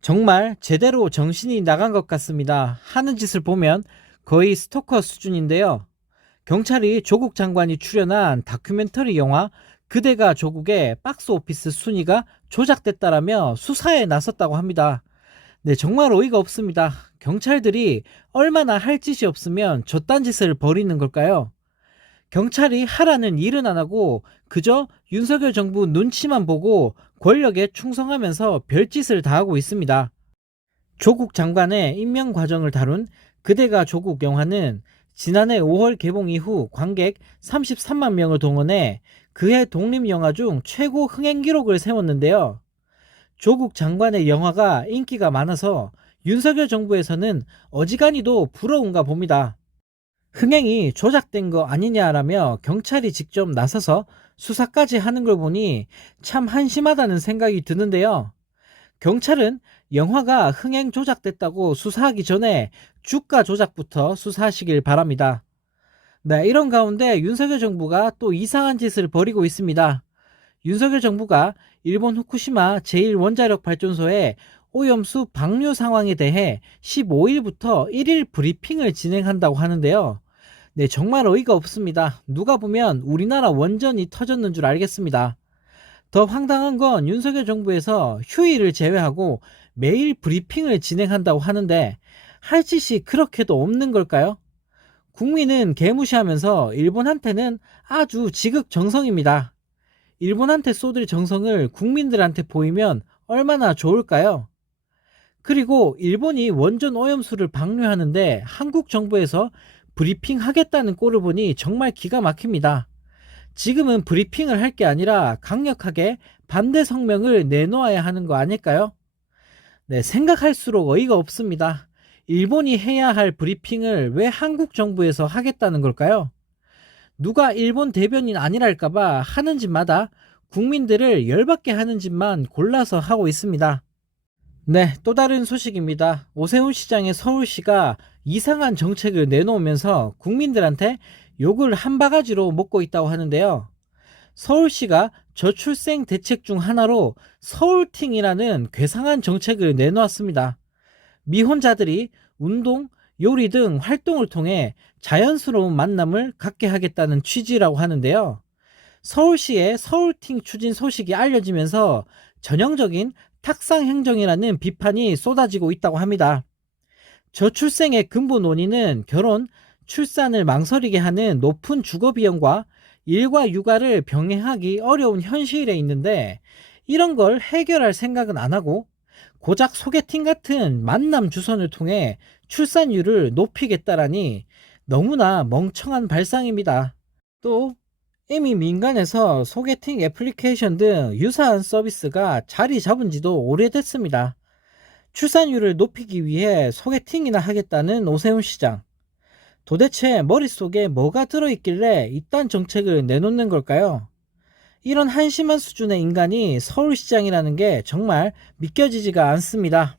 정말 제대로 정신이 나간 것 같습니다. 하는 짓을 보면 거의 스토커 수준인데요. 경찰이 조국 장관이 출연한 다큐멘터리 영화 그대가 조국의 박스 오피스 순위가 조작됐다라며 수사에 나섰다고 합니다. 네, 정말 어이가 없습니다. 경찰들이 얼마나 할 짓이 없으면 저딴 짓을 벌이는 걸까요? 경찰이 하라는 일은 안 하고 그저 윤석열 정부 눈치만 보고 권력에 충성하면서 별짓을 다 하고 있습니다. 조국 장관의 임명 과정을 다룬 그대가 조국 영화는 지난해 5월 개봉 이후 관객 33만 명을 동원해 그해 독립영화 중 최고 흥행 기록을 세웠는데요. 조국 장관의 영화가 인기가 많아서 윤석열 정부에서는 어지간히도 부러운가 봅니다. 흥행이 조작된 거 아니냐라며 경찰이 직접 나서서 수사까지 하는 걸 보니 참 한심하다는 생각이 드는데요. 경찰은 영화가 흥행 조작됐다고 수사하기 전에 주가 조작부터 수사하시길 바랍니다. 네, 이런 가운데 윤석열 정부가 또 이상한 짓을 벌이고 있습니다. 윤석열 정부가 일본 후쿠시마 제1원자력 발전소의 오염수 방류 상황에 대해 15일부터 1일 브리핑을 진행한다고 하는데요. 네, 정말 어이가 없습니다. 누가 보면 우리나라 원전이 터졌는 줄 알겠습니다. 더 황당한 건 윤석열 정부에서 휴일을 제외하고 매일 브리핑을 진행한다고 하는데 할 짓이 그렇게도 없는 걸까요? 국민은 개무시하면서 일본한테는 아주 지극정성입니다. 일본한테 쏟을 정성을 국민들한테 보이면 얼마나 좋을까요? 그리고 일본이 원전 오염수를 방류하는데 한국 정부에서 브리핑 하겠다는 꼴을 보니 정말 기가 막힙니다. 지금은 브리핑을 할 게 아니라 강력하게 반대 성명을 내놓아야 하는 거 아닐까요? 네, 생각할수록 어이가 없습니다. 일본이 해야 할 브리핑을 왜 한국 정부에서 하겠다는 걸까요? 누가 일본 대변인 아니랄까봐 하는 짓마다 국민들을 열받게 하는 짓만 골라서 하고 있습니다. 네, 또 다른 소식입니다. 오세훈 시장의 서울시가 이상한 정책을 내놓으면서 국민들한테 욕을 한 바가지로 먹고 있다고 하는데요. 서울시가 저출생 대책 중 하나로 서울팅이라는 괴상한 정책을 내놓았습니다. 미혼자들이 운동, 요리 등 활동을 통해 자연스러운 만남을 갖게 하겠다는 취지라고 하는데요. 서울시의 서울팅 추진 소식이 알려지면서 전형적인 탁상 행정이라는 비판이 쏟아지고 있다고 합니다. 저출생의 근본 원인은 결혼, 출산을 망설이게 하는 높은 주거 비용과 일과 육아를 병행하기 어려운 현실에 있는데 이런 걸 해결할 생각은 안 하고 고작 소개팅 같은 만남 주선을 통해 출산율을 높이겠다라니 너무나 멍청한 발상입니다. 또 이미 민간에서 소개팅 애플리케이션 등 유사한 서비스가 자리 잡은 지도 오래됐습니다. 출산율을 높이기 위해 소개팅이나 하겠다는 오세훈 시장. 도대체 머릿속에 뭐가 들어있길래 이딴 정책을 내놓는 걸까요? 이런 한심한 수준의 인간이 서울시장이라는 게 정말 믿겨지지가 않습니다.